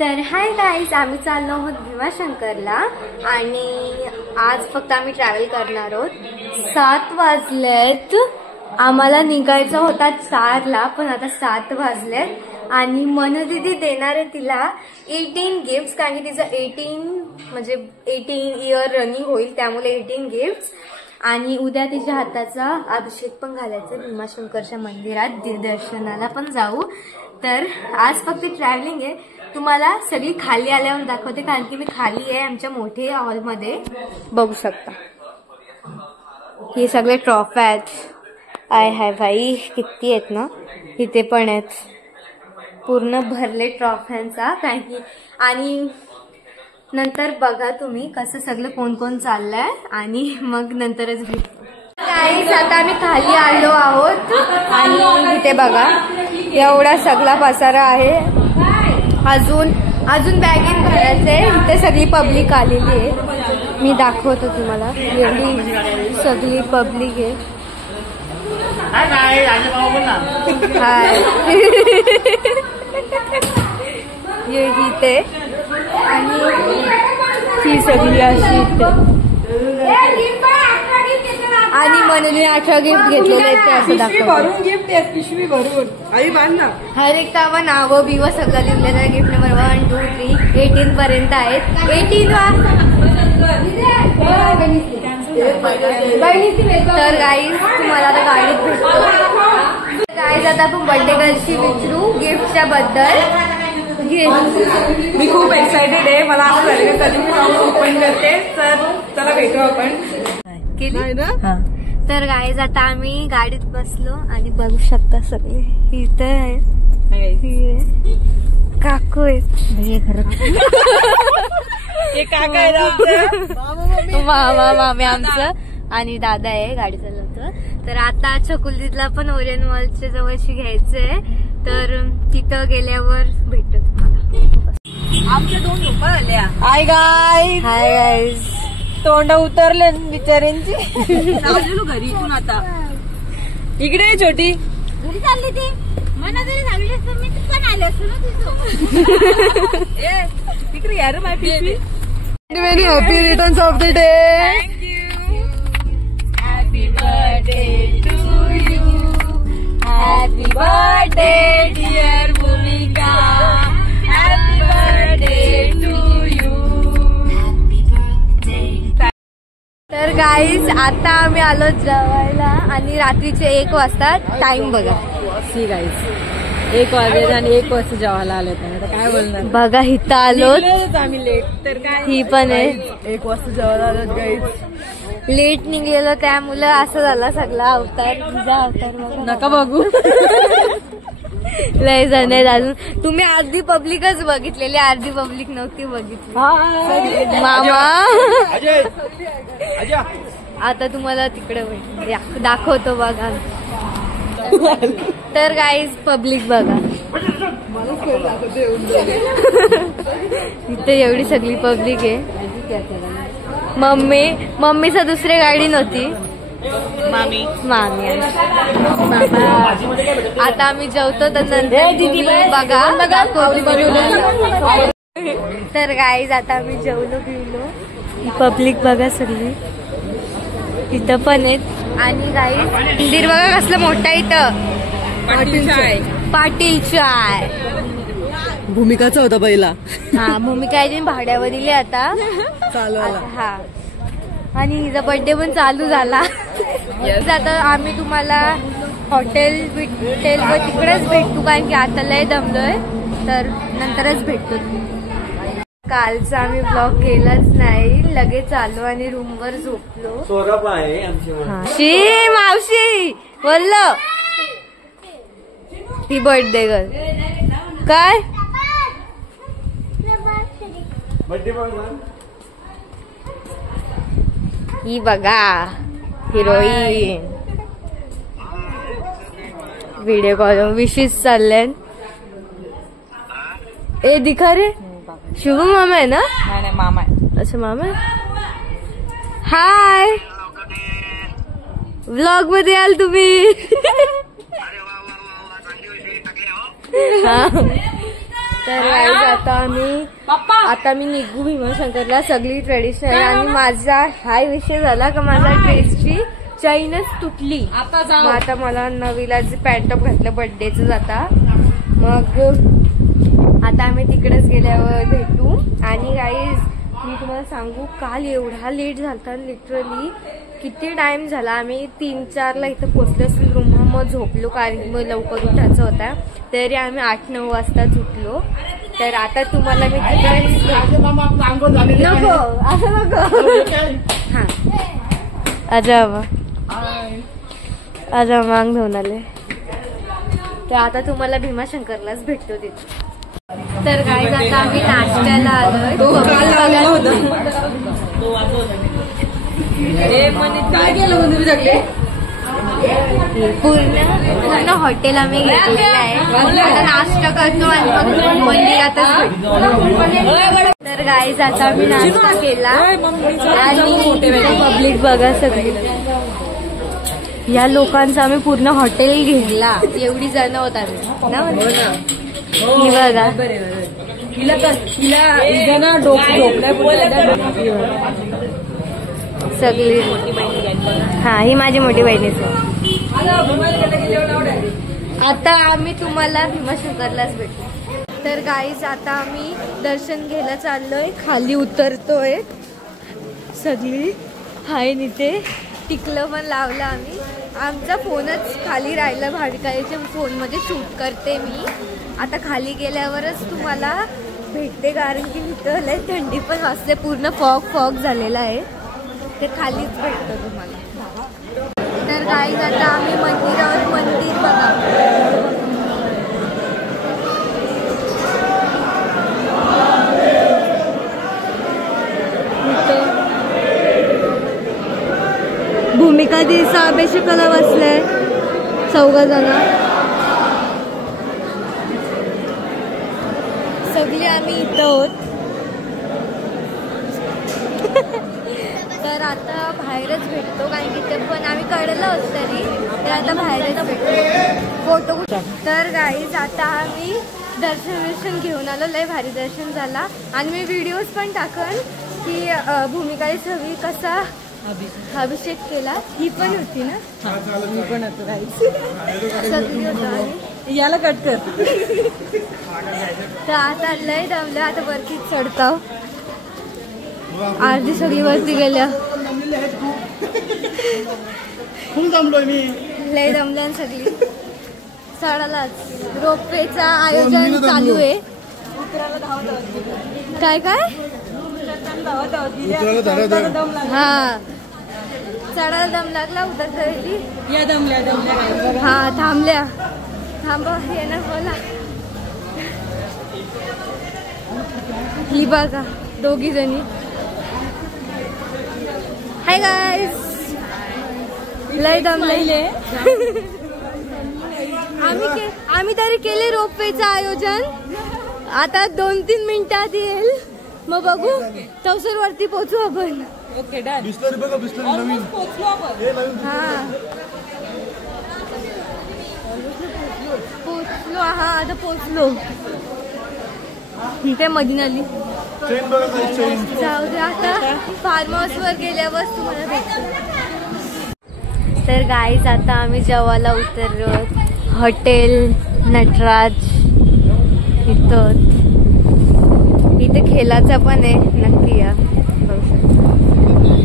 तर hi guys, आम्ही चाललो आहोत भीमाशंकरला आणि आज फक्त आम्ही ट्रॅव्हल करणार आहोत। 7 वाजलेत, आम्हाला निघायचं होता 4ला पण आता 7 वाजलेत आणि मनोदीदी देणार आहे तिला 18 गिफ्ट्स, कारण की तिचं 18 इयर रनिंग होईल, त्यामुळे 18 गिफ्ट्स। आणि उद्या तिच्या हाताचा अभिषेक पण घालायचा भीमाशंकरच्या मंदिरात, दर्शनाला पण जाऊ। तर आज फक्त ट्रॅव्हलिंग आहे, तुम्हाला सगळी खाली आल्यावर दाखवते, कारण की मी खाली आहे आमच्या मोठे हॉलमध्ये, बघू शकता। हे सगळे ट्रॉफ्या आहेत, आय हाय भाई किती आहेत ना, इथे पण आहेत, पूर्ण भरले ट्रॉफ्यांचा, कारण की आणि नंतर बघा तुम्ही कसं सगळं कोण कोण चाललंय आणि मग नंतरच भेटू। गाईज आता आम्ही खाली आलो आहोत आणि इथे बघा एवढा सगळा पसारा आहे, अजून बॅगेत भरायचंय। इथे सगळी पब्लिक आलेली आहे, मी दाखवतो तुम्हाला, एवढी सगळी पब्लिक आहे। हाय इथे आणि ही सगळी अशी आणि मनोने 18 गिफ्ट घेतलेले आहेत ते असं दाखवतो। गिफ्ट आहे, पिशवी भरून आई बांध ना, हर एक तावा नावं बिवं सगळं लिहिलेलं आहे। गिफ्ट नंबर 1 2 3 18 पर्यंत आहेत। 18 तर गाईज तुम्हाला आता गाडीत भेटतो। गाईज आता आपण बर्थडे गर्लशी विचारू गिफ्टच्या बद्दल। मी खूप एक्साइटेड आहे, मला असं झालं कधी मी ओपन करते, तर चला भेटू आपण केली ना। तर गाईज आता आम्ही गाडीत बसलो आणि बघू शकता सगळे इथे आहे, काकू आहेत, मामा मामी आमचं आणि दादा आहे गाडी चालवतो। तर आता छकुलीतला पण ओरियन मॉलच्या जवळशी घ्यायचंय, तर तिथं गेल्यावर भेटतो तुम्हाला। आमच्या 2 लोक आल्या। हाय गाईज तोंड उतरले बिचाऱ्यांची, आलेलो घरी इथून आता। इकडे छोटी घरी चालली ती, मला जरी सांगली असतं मी पण आले असतो ना तिथं। तिकडे यार माय पिशवी। Very happy returns of the day. Thank you. Happy birthday to you, happy birthday dear Bhumika, happy birthday to you. तर गाईज आता आम्ही आलो जेवायला आणि रात्रीचे 1 वाजता, टाइम बघा। सी गाईज 1 वाजले आणि 1 वाजता जेवायला आले, आता काय बोलणार। बघा इथं आलो आम्ही लेट, तर काय ही पण आहे, 1 वाजता जेवायला आलो गाईज, लेट निघलेलो त्यामुळे असं झाला सगळा अवतार। तुझा अवतार बघा, नका बघू। लय जण आहेत अजून, तुम्ही अर्धी पब्लिकच बघितलेली, अर्धी पब्लिक नव्हती बघितली। मामा आता तुम्हाला तिकडे दाखवतो बघा। तर गाईज पब्लिक बघा, इथे एवढी सगळी पब्लिक आहे। मम्मीचा दुसरी गाडी नव्हती, मामी आता आम्ही जेवतो तर नंतर बघा। तर गाईज आता आम्ही जेवलो बिवलो, पब्लिक बघा सगळी इथं पण आहेत। आणि गाईज मंदिर बघा कसलं मोठा इथं, पाटील चाय भूमिकाचा होता पहिला। हा भूमिका आहे, भाड्यावर दिली आता चालू। हा आणि हिचा बर्थडे पण चालू झाला। आता आम्ही तुम्हाला हॉटेल तिकडेच भेटू, कारण की आता लय दमलोय, तर नंतरच भेटतो। कालचा आम्ही ब्लॉग केलाच नाही, लगेच आलो आणि रूमवर झोपलो। सौरभ आहे आमची मावशी बोललो ही बर्थडे गर्ल काय ही बघा हिरोईन, व्हिडिओ कॉल विशेष चालले। ए दिखा रे, शुभम मामा आहे ना? नाही मामा आहे। अच्छा मामा, हाय व्लॉग मध्ये याल तुम्ही। तर आता मी निघू भीमाशंकरला. सगळी ट्रेडिशनल आहे आणि माझा हा विषय झाला का माझ्या ड्रेसची चैनच तुटली. आता मला नवीला जे पॅन्ट टॉप घातलं बर्थडेच आता. मग आता आम्ही तिकडेच गेल्यावर भेटू. आणि गाईज मी तुम्हाला सांगू काल एवढा लेट झाला लिटरली किती टाइम झाला. आम्ही 3-4ला इथं पोहोचलो असेल रूम. मग झोपलो कारण मग लवकर उठायचं होता. तरी आम्ही 8-9 वाजता उठलो. तर आता तुम्हाला मी नको असं नको हा आजा मांग घेऊन आले. तर आता तुम्हाला भीमाशंकरलाच भेटतो तिथे. तर गाईज आता आम्ही नाश्त्याला आलोय. पूर्ण हॉटेल आम्ही घेतलेलं आहे. आता नाश्ता करतो आणि मग मंदिरातच भेटतो. तर गाईज आता आम्ही नाश्ता केला आणि पब्लिक बघा सगळी. या लोकांचं आम्ही पूर्ण हॉटेल घेतला. एवढी जण होतात ना. ही बघा सगळी. हा ही माझी मोठी बहिणीच आहे. आता आम्ही तुम्हाला भीमाशंकरलाच भेटू. तर गाईज आता आम्ही दर्शन घ्यायला चाललोय. खाली उतरतोय सगळी. हाय निते टिकलं पण लावलं आम्ही. आमचा फोनच खाली राहिला. भाडकाईच्या फोनमध्ये शूट करते मी. आता खाली गेल्यावरच तुम्हाला भेटते कारण की इथं लय थंडी पण वाजते. पूर्ण फॉग झालेला आहे. ते खालीच भेटतं तुम्हाला. तर गाईज आता आम्ही मंदिरावर मंदिर बघा. भूमिका दिसा अभिषेकाला बसलाय 4 जण. सगळे आम्ही इथं आहोत. तर आता बाहेरच भेटतो कारण की ते पण आम्ही कळलं होतं तरी तर आता बाहेरच भेटतो फोटो. तर गाईज आता आम्ही दर्शन घेऊन आलो. लय भारी दर्शन झाला. आणि मी व्हिडिओज पण टाकन की भूमिकाची सगळी कसा अभिषेक केला. ही पण होती ना. मी पण होतो सगळी होतं. याला कट कर. तर आता लय दमलं. आता वरती चढतो. अर्धी सगळी वरती गेल्या. लय दमल्या सगळी. चढालाच रोपवेचं आयोजन चालू आहे. काय हा चढायला दम लागला. उतरली या दमल्या हा थांबल्या. थांबा हे ना बोला. ही बघा दोघी जणी. हाय गाईज लय दमले. आम्ही तरी केले रोपवेचं आयोजन. आता 2-3 मिनिटात येईल. मग बघू चौसर वरती पोहोचू आपण. Okay done. पोहोचलो आपण. हा पोहोचलो. हा आता पोहोचलो. ते मदिनाली जाऊ दे. आता फार्म हाऊस वर गेल्यावर तुम्हाला भेटतो. तर गाईज आता आम्ही जेवायला उतरलो. हॉटेल नटराज इथे खेळाचा पण आहे. नक्की या.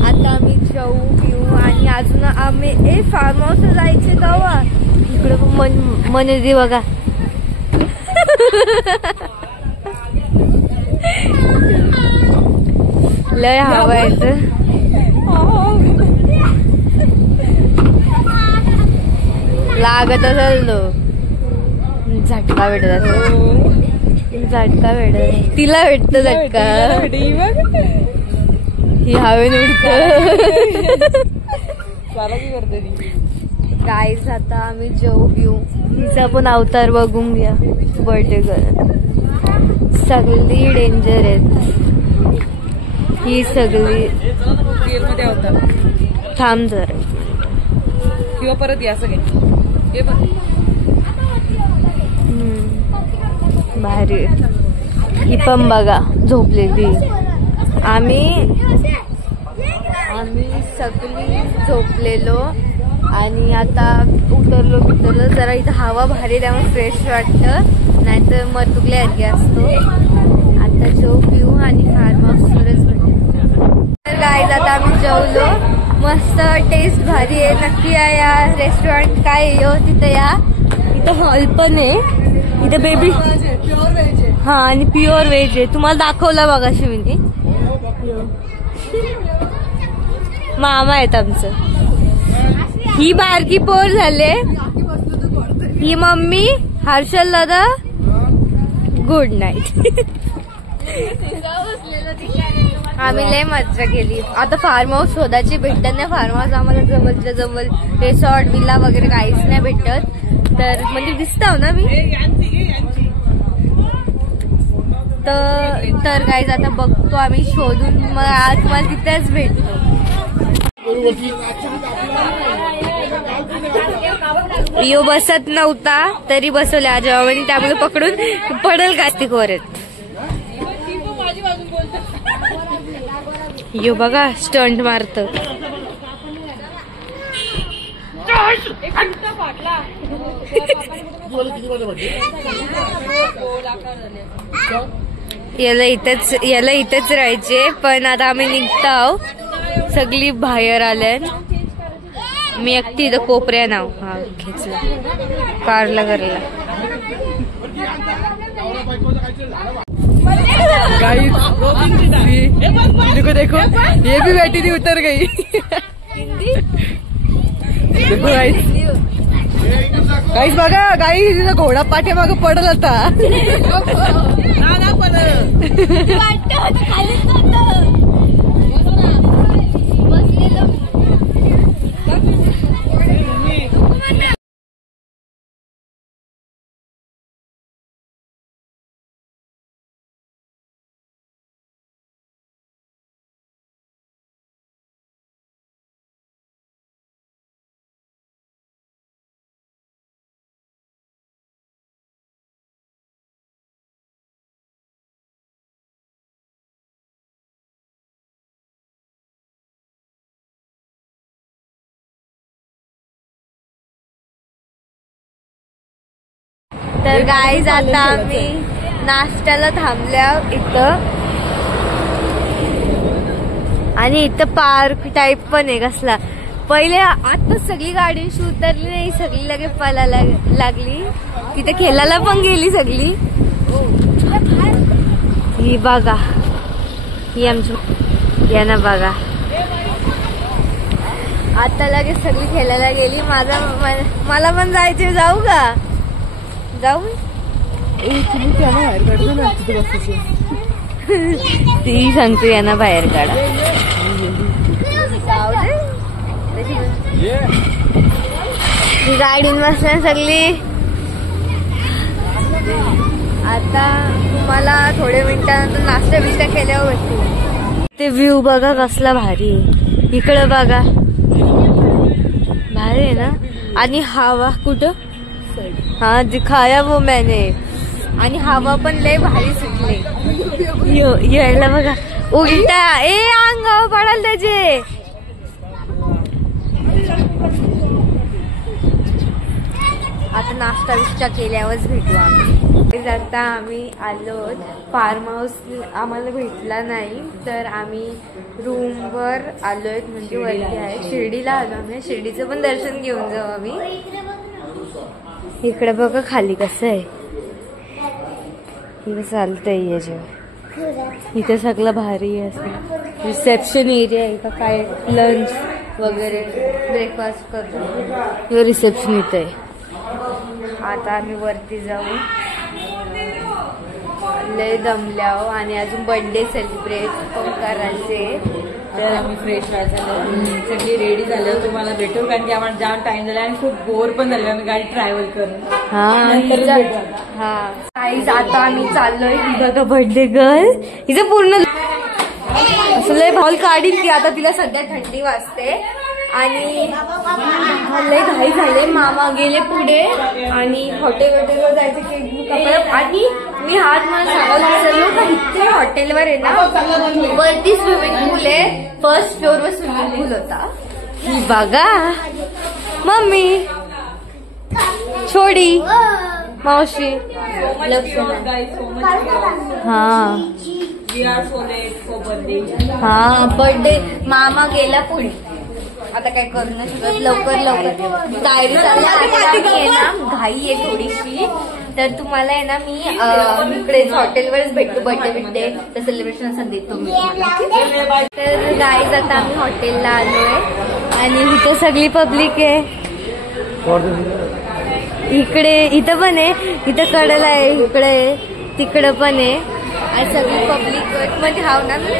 आता आम्ही जाऊ पिऊ आणि अजून आम्ही फार्म हाऊस जायचे गावा. इकडं मनोजी बघा. लय हवा येत. लागत असेल तो झटका भेटत. झटका भेटत. तिला भेटत झटका. ही हवेन उडत. गाईज आता आम्ही जेऊ पिऊ. हिचा पण अवतार बघून घ्या. बर्थडे कर. सगळी डेंजर आहेत. ही सगळी थांब जर किंवा परत या सगळे. भारी. ही पण बघा झोपलेली. आम्ही सगळी झोपलेलो आणि आता उतरलो जरा इथं हवा भारी त्यामुळे फ्रेश वाटतं, नाहीतर मरतुकले अर्गे असतो. आता जेव पिऊ आणि फार्म हाऊसवरच भेटेल. तर गाईज आता आम्ही जेवलो, मस्त टेस्ट भारी आहे. नक्की या रेस्टॉरंट काय येऊ तिथं या. इथं हॉल पण आहे, इथं बेबी हा आणि प्युअर व्हेज आहे. तुम्हाला दाखवलं बघा शिवनी. मामा आहेत आमचं. ही बारकी पोर झाले, ही मम्मी, हर्षल दादा. Good night. आम्ही लय मज्जा केली. आता फार्म हाऊस शोधायची भेटत नाही. फार्म हाऊस आम्हाला जवळच्या जवळ रिसॉर्ट विला वगैरे काहीच नाही भेटत. तर म्हणजे दिसताव ना मी तर गाईज आता बघतो आम्ही शोधून, मग आज तुम्हाला तिथेच भेटतो. यो बसत नव्हता तरी बसवले आज आणि त्यामुळे पकडून पडल कास्तिकवर. यो बघा स्टंट मारत. याला इथेच राहायचे, पण आता आम्ही निघतो. सगळी बाहेर आल्या. मी एकटी इथं कोपऱ्या नाव हा घेतला कारला करला. देखो देखो ये भी बैठी थी, उतर गई. देखो गाईस बघा, गाईस तिचा घोडा पाठीमागं पडला होता. तर गाईज आता आम्ही नाश्त्याला थांबल्या इथं, आणि इथं पार्क टाइप पण आहे कसला. पहिले आता सगळी गाडींशी उतरली नाही, सगळी लगे पळायला लागली. तिथे खेळायला पण गेली सगळी. ही बघा, ही आमची या ना बघा. आता लगेच सगळी खेळायला गेली. मला पण जायचे, जाऊ का? जाऊ. ती सांगतो यांना बाहेर काढा. गाडीन बसल्या सगळी. आता तुम्हाला थोड्या मिनिटानंतर नाश्ता बिस्टा केल्यावर भेटतील. ते व्ह्यू बघा कसला भारी आहे. इकडं बघा, भारी आहे ना. आणि हवा कुठं, हा दिखाया वो मैंने. आणि हवा पण लय भारी सुटले. यायला बघा उलटा अंगावर पडाल त्याचे. आता नाश्ता बिस्टा केल्यावरच भेटू आम्ही. आता आम्ही आलो फार्म हाऊस, आम्हाला भेटला नाही तर आम्ही रूमवर आलोय, म्हणजे वरती आहे. शिर्डीला आलो आम्ही, शिर्डीचं पण दर्शन घेऊन जाऊ आम्ही. इकडे बघा खाली कसं आहे, इथं चालतंय या जेव्हा. इथं सगळं भारी आहे. असं रिसेप्शन एरिया आहे का काय, लंच वगैरे ब्रेकफास्ट करतो. रिसेप्शन इथं आहे. आता आम्ही वरती जाऊ, लय दमल्याव आणि अजून बर्थडे सेलिब्रेट पण करायचे. तर आम्ही फ्रेश झालो, सगळी रेडी झालो. तुम्हाला भेटू, कारण की आम्हाला जाम टाइम झाला आणि खूप बोर पण झालं आम्ही गाडी ट्रॅव्हल करून. हा काहीच. आता आम्ही चाललोय. बघा बर्थडे गर्ल, हिचं पूर्ण असं लय भाऊल काढील की. आता तिला सध्या थंडी वाजते आणि लय घाई झाले. मामा गेले पुढे आणि हॉटेलवर जायचं केक आणि मी हात मला सांगायला विसरलो का इथे हॉटेलवर आहे ना वरती स्विमिंग पूल आहे, फर्स्ट फ्लोअर वर स्विमिंग पूल होता. ही बघा मम्मी, छोडी, मावशी, हा हा बर्थडे. मामा गेला पुढे, आता काय करू नाही शकत. लवकर तयारी चालली ना, घाई आहे थोडीशी. तर तुम्हाला आहे ना मी इकडेच हॉटेलवरच भेटतो. बर्थडे सेलिब्रेशन असं देतो मी तुम्हाला. तर गाईज आता आम्ही हॉटेलला आलोय आणि इथं सगळी पब्लिक आहे. इकडे इथं पण आहे, इथं कडेला आहे, इकडे तिकडं पण आहे आणि सगळी पब्लिक मध्ये हाव ना मी.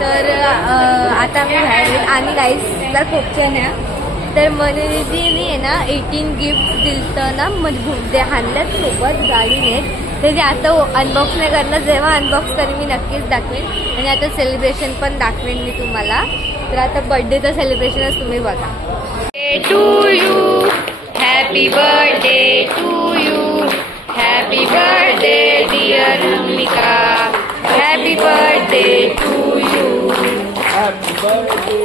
तर आता आम्ही बाहेर आणि गाईजला खूप छान आहे. तर मनोजीने आहे ना 18 गिफ्ट दिलतं ना, म्हणजे हाणल्यात सोबत गाडीने. तर ते आता अनबॉक्स नाही करणार, जेव्हा अनबॉक्स करेन मी नक्कीच दाखवेन. आणि आता सेलिब्रेशन पण दाखवेन मी तुम्हाला. तर आता बर्थडेचं सेलिब्रेशनच तुम्ही बघा. To you, happy birthday to you, happy birthday dear Bhumika, happy birthday to you, happy birthday.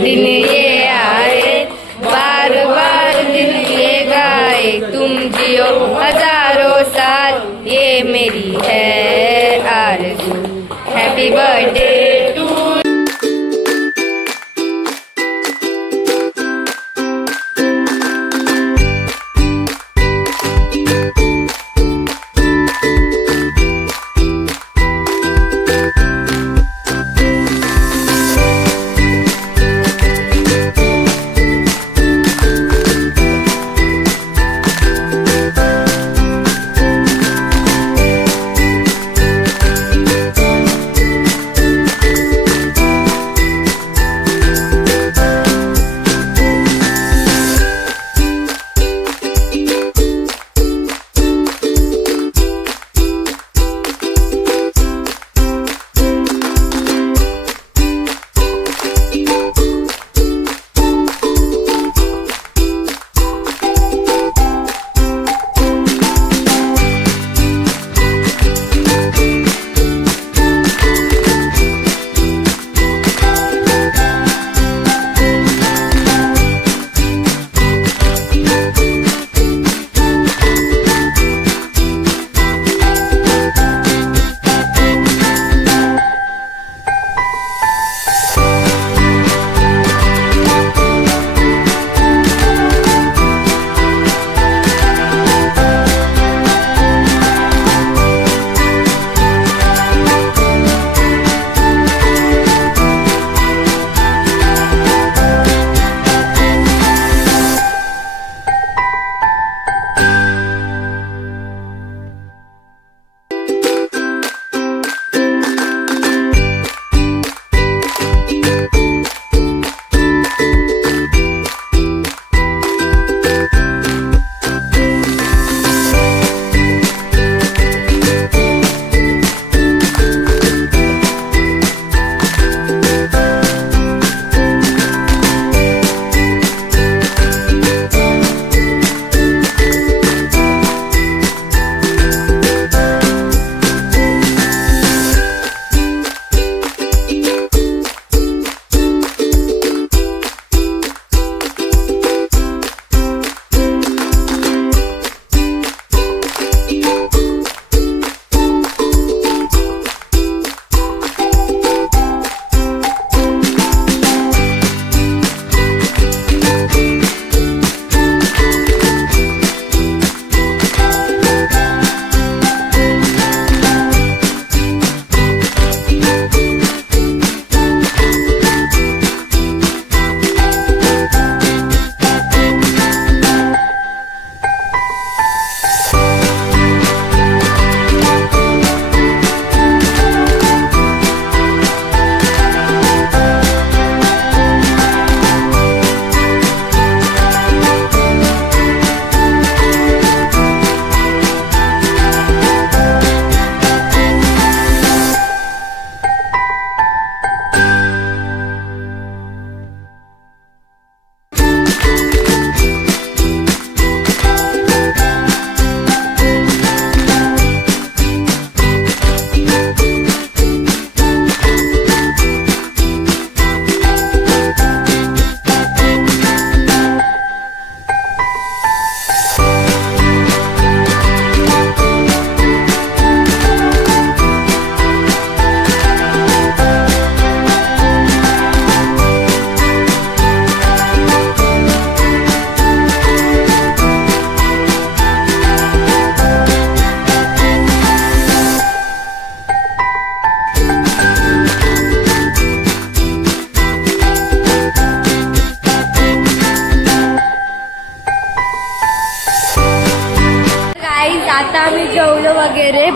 दिन ये आए, बार बार दिन ये गाए, तुम जियो हजारों साल, ये मेरी है आरज़ू, हैप्पी बर्थडे टू.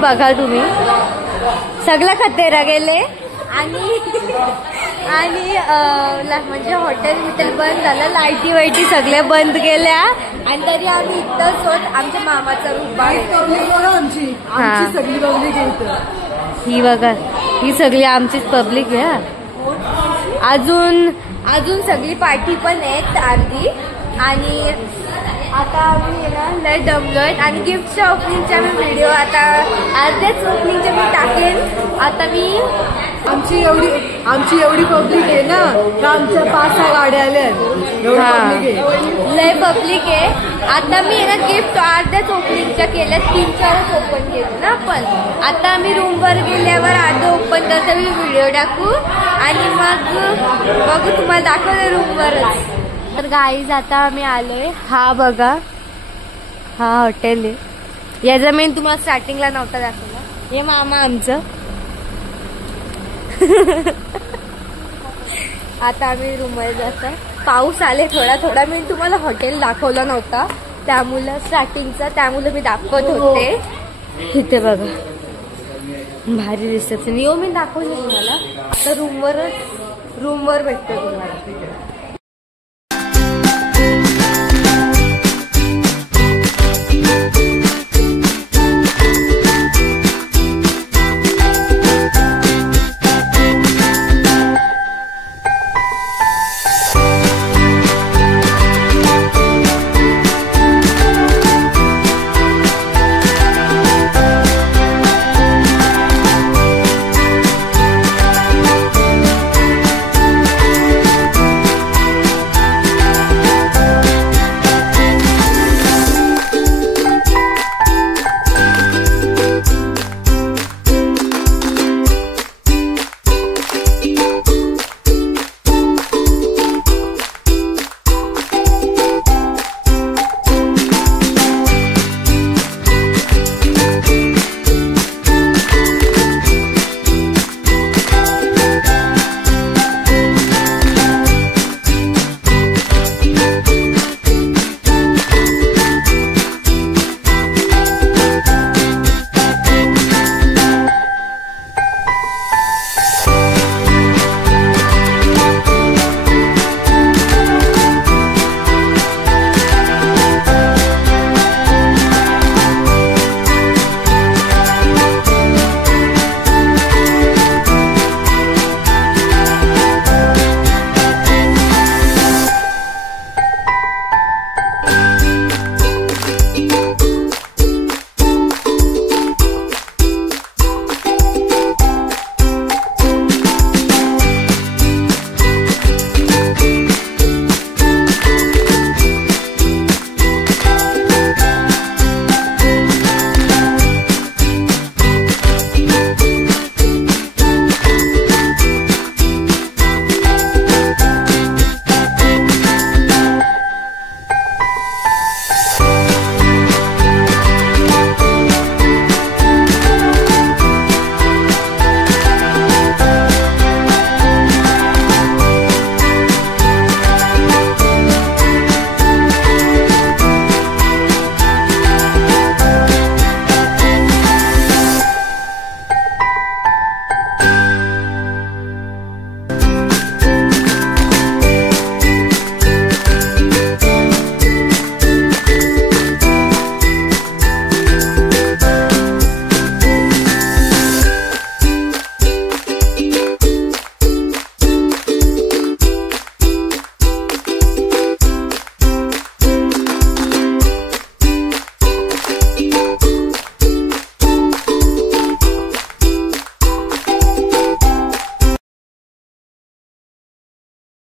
बघा तुम्ही, सगळं खतेरा गेले आणि म्हणजे हॉटेल बंद झालं, लाईटी वाईटी सगळे बंद गेल्या आणि तरी आम्ही इथंच होत. आमच्या मामाचा रूप आमची सगळी पब्लिक आहे. ही बघा, ही सगळी आमचीच पब्लिक आहे. अजून सगळी पार्टी पण आहेत अर्धी. आणि आता आम्ही लय दमलोय आणि गिफ्टच्या ओपनिंगचा मी व्हिडिओ आता अर्ध्याच ओपनिंगचे मी टाकेन. आता मी आमची एवढी पब्लिक आहे ना, का आमच्या 5-6 गाड्या आल्या, लय पब्लिक आहे. आता मी ना गिफ्ट अर्ध्याच ओपनिंगच्या केल्या, 3-4च ओपन केलं ना आपण. आता आम्ही रूमवर गेल्यावर अर्धं ओपन करता मी व्हिडिओ टाकू आणि मग बघू, तुम्हाला दाखवलं रूमवरच. तर गाईज आता आम्ही आलोय. हा बघा, हा हॉटेल आहे. याचा मेन तुम्हाला स्टार्टिंगला नव्हता दाखवला. हे मामा आमचं. आता आम्ही रूमवर जातो. पाऊस आले थोडा मी तुम्हाला हॉटेल दाखवला नव्हता त्यामुळे स्टार्टिंगचा, त्यामुळे मी दाखवत होते. तिथे बघा भारी रिसेप्शन. येऊ मी दाखवले तुम्हाला. आता रूमवर भेटतो तुम्हाला.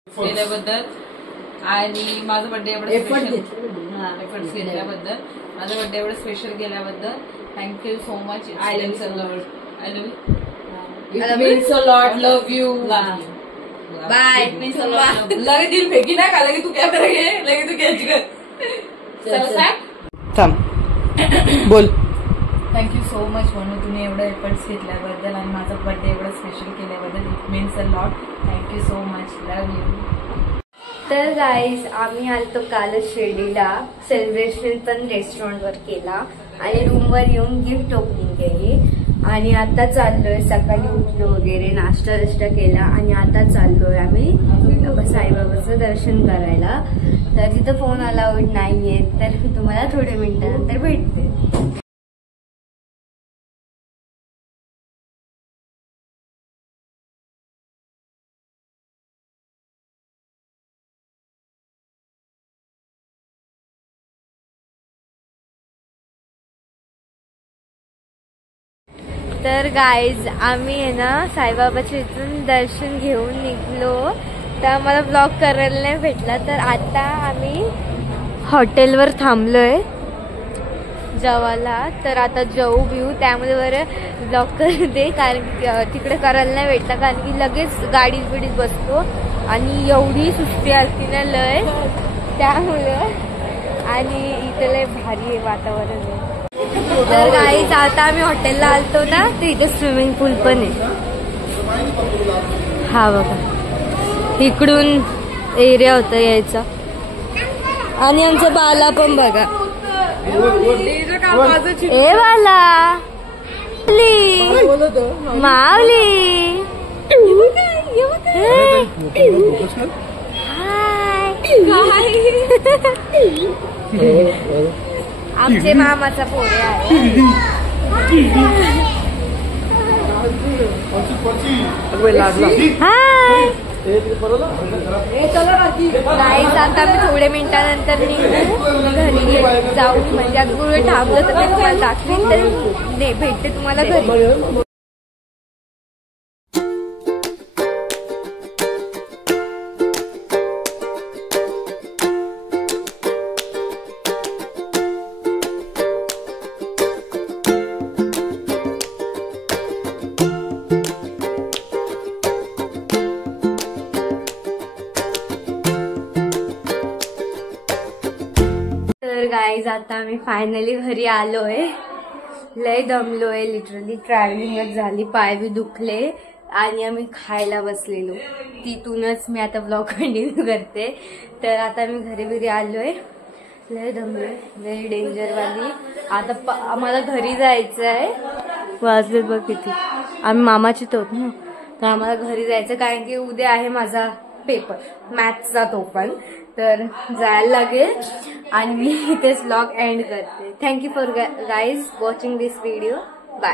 केल्याबद्दल आणि माझा बर्थडे एवढं एफर्ट्स घेतल्याबद्दल, माझा बर्थडे एवढं स्पेशल केल्याबद्दल thank you so much. I love you. I love you. It means a lot. Love you. Bye. लगे दिल फेकी ना का, लगे तू कॅमेरा घे, लगे तू कॅच कर. थांब बोल. थँक्यू सो मच म्हणून तुम्ही एवढं एफर्ट्स घेतल्याबद्दल आणि माझा बर्थडे एवढं स्पेशल केल्याबद्दल. It means a lot. Thank you so much. Love you. तर गाईज आम्ही आलतो कालच शिर्डीला. सेलिब्रेशन पण रेस्टॉरंटवर केला आणि रूमवर येऊन गिफ्ट ओपनिंग केली. आणि आता चाललोय, सकाळी उठलो वगैरे, नाश्ता केला आणि आता चाललोय आम्ही साईबाबाचं दर्शन करायला. तर तिथं फोन अलाउड नाहीये, तर मी तुम्हाला थोड्या मिनिटानंतर भेटते. तर गाईज आम्ही आहे ना साईबाबाच्या इथून दर्शन घेऊन निघलो. तर मला ब्लॉग करायला नाही भेटला. तर आता आम्ही हॉटेलवर थांबलोय जेवायला. तर आता जेवू बिऊ, त्यामुळे बरं ब्लॉग करते, कारण की तिकडे करायला नाही भेटला, कारण की लगेच गाडीत बिडीत बसतो आणि एवढी सुस्ती असते ना लय, त्यामुळं. आणि इथं लय भारी आहे वातावरण आहे. तर गाईज आता आम्ही हॉटेलला आलतो ना, तर इथे स्विमिंग पूल पण आहे. हा बघा, इकडून एरिया होता यायचा. आणि आमचं बाला पण बघा, ए बाला मावली, आमचे मामाचा पोरे आहे. गाईज आता मी थोड्या मिनिटानंतर निघू घरी जाऊ, म्हणजे पुढे थांबलं तर ते तुम्हाला दाखवेन. तर भेटते तुम्हाला घरी. तर गाईज आता आम्ही फायनली घरी आलोय. लय दमलोय, लिटरली ट्रॅव्हलिंगच झाली, पाय बी दुखले आणि आम्ही खायला बसलेलो. तिथूनच मी आता ब्लॉग कंटिन्यू करते. तर आता मी घरी आलोय, लय दमलोय, लय डेंजरवाली. आता आम्हाला घरी जायचं आहे. वाजलेत बघ किती. आम्ही मामाची होत ना, तर आम्हाला घरी जायचं, कारण की उद्या आहे माझा पेपर मॅथ्सचा, तो पण. तर जायला लागेल आणि मी इथेच व्लॉग एंड करते. Thank you for guys watching this video. Bye.